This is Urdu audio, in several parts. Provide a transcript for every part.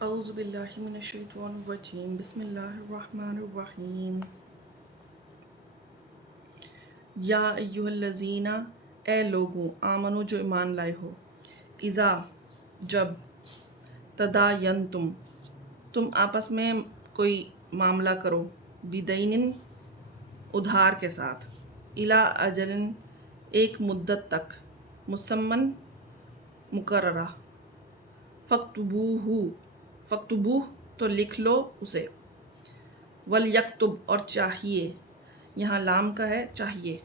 اعوذ باللہ من الشیطان الرجیم بسم اللہ الرحمن الرحیم یا ایہا الذین اے لوگوں آمنو جو ایمان لائے ہو اذا جب تداینتم تم آپس میں کوئی معاملہ کرو بدین ادھار کے ساتھ الی اجل ایک مدت تک مسمن مقررہ فاکتبوہ تو لکھ لو اسے ولیکتب اور چاہیے یہاں لام کا ہے چاہیے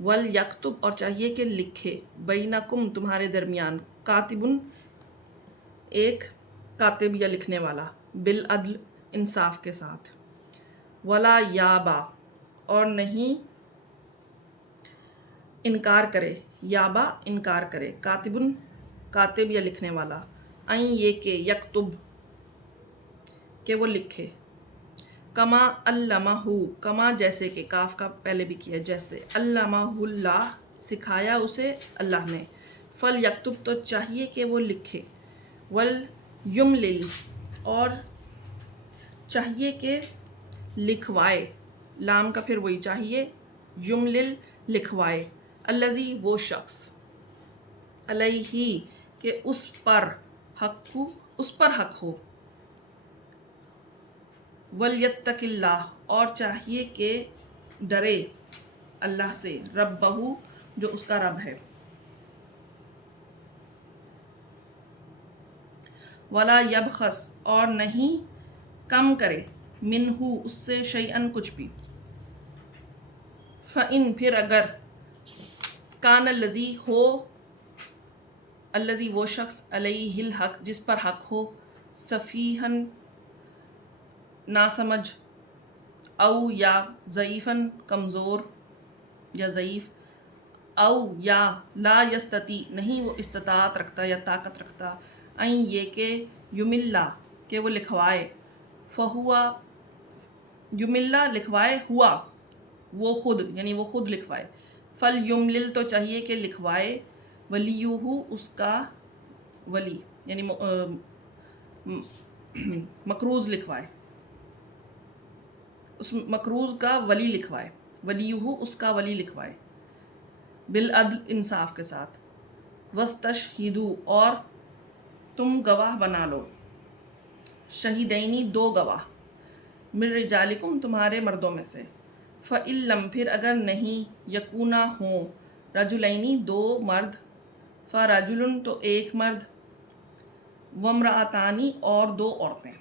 ولیکتب اور چاہیے کہ لکھے بینکم تمہارے درمیان کاتبن ایک کاتب یا لکھنے والا بالعدل انصاف کے ساتھ ولا یابا اور نہیں انکار کرے یابا انکار کرے کاتبن کاتب یا لکھنے والا این یہ کہ یکتب کہ وہ لکھے کما علمہ کما جیسے کہ کاف کا پہلے بھی کیا جیسے علمہ اللہ سکھایا اسے اللہ نے فل یکتب تو چاہیے کہ وہ لکھے ول یملل اور چاہیے کہ لکھوائے لام کا پھر وہی چاہیے یملل لکھوائے الذی وہ شخص علیہ کہ اس پر حق ہو ولیتق اللہ اور چاہیے کہ ڈرے اللہ سے ربہ جو اس کا رب ہے ولا یبخس اور نہیں کم کرے منہ اس سے شیئن کچھ بھی فإن پھر اگر کان الذی ہو الذی وہ شخص علیہ الحق جس پر حق ہو سفیہن ناسمجھ او یا ضعیفاً کمزور یا ضعیف او یا لا یستطیع نہیں وہ استطاعت رکھتا یا طاقت رکھتا این یہ کہ یملا کہ وہ لکھوائے فہوا یملا لکھوائے ہوا وہ خود یعنی وہ خود لکھوائے فل یملل تو چاہیے کہ لکھوائے ولیہ اس کا ولی یعنی مقروض لکھوائے اس مقروض کا ولی لکھوائے ولیہ اس کا ولی لکھوائے بالعدل انصاف کے ساتھ واستشہدوا اور تم گواہ بنا لو شہیدینی دو گواہ من رجالکم تمہارے مردوں میں سے فإن لم پھر اگر نہیں یکونا ہوں رجلینی دو مرد فرجل تو ایک مرد وامرأتانی اور دو عورتیں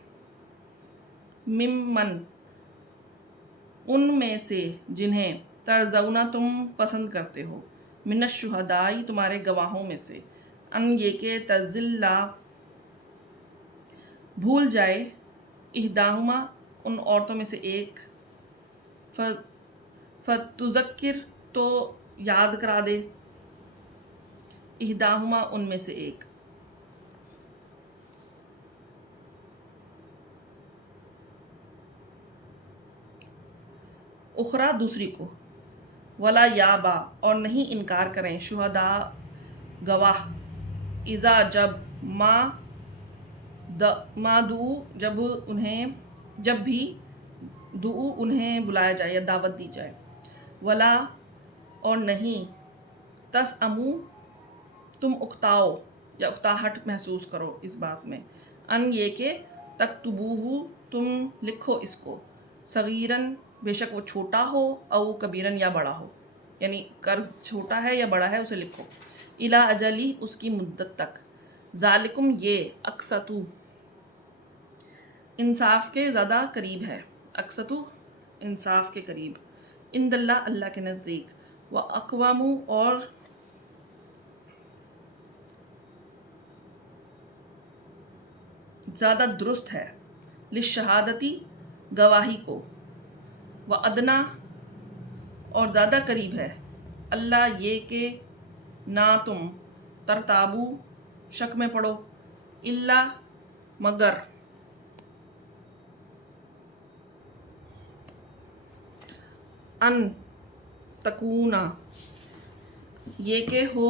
ممن ان میں سے جنہیں ترضون تم پسند کرتے ہو من الشہداء تمہارے گواہوں میں سے ان یہ کہ تضل بھول جائے احداہما ان عورتوں میں سے ایک فتذکر تو یاد کرا دے احداہما ان میں سے ایک اخرى دوسری کو ولا یابا اور نہیں انکار کریں شہداء گواہ اذا جب ما دعو جب بھی دعو انہیں بلایا جائے یا دعوت دی جائے ولا اور نہیں تسأمو تم اکتاؤ یا اکتاہٹ محسوس کرو اس بات میں ان یہ کہ تکتبوہ تم لکھو اس کو صغیرن بے شک وہ چھوٹا ہو او کبیرن یا بڑا ہو یعنی قرض چھوٹا ہے یا بڑا ہے اسے لکھو الی اجلی اس کی مدت تک ذالکم یہ اقسطو انصاف کے زیادہ قریب ہے اقسطو انصاف کے قریب عند اللہ اللہ کے نزدیک و اقوام اور زیادہ درست ہے للشہادتی گواہی کو و ادنا اور زیادہ قریب ہے اللہ یہ کہ نہ تم ترتابو شک میں پڑو اللہ مگر ان تکونا یہ کہ ہو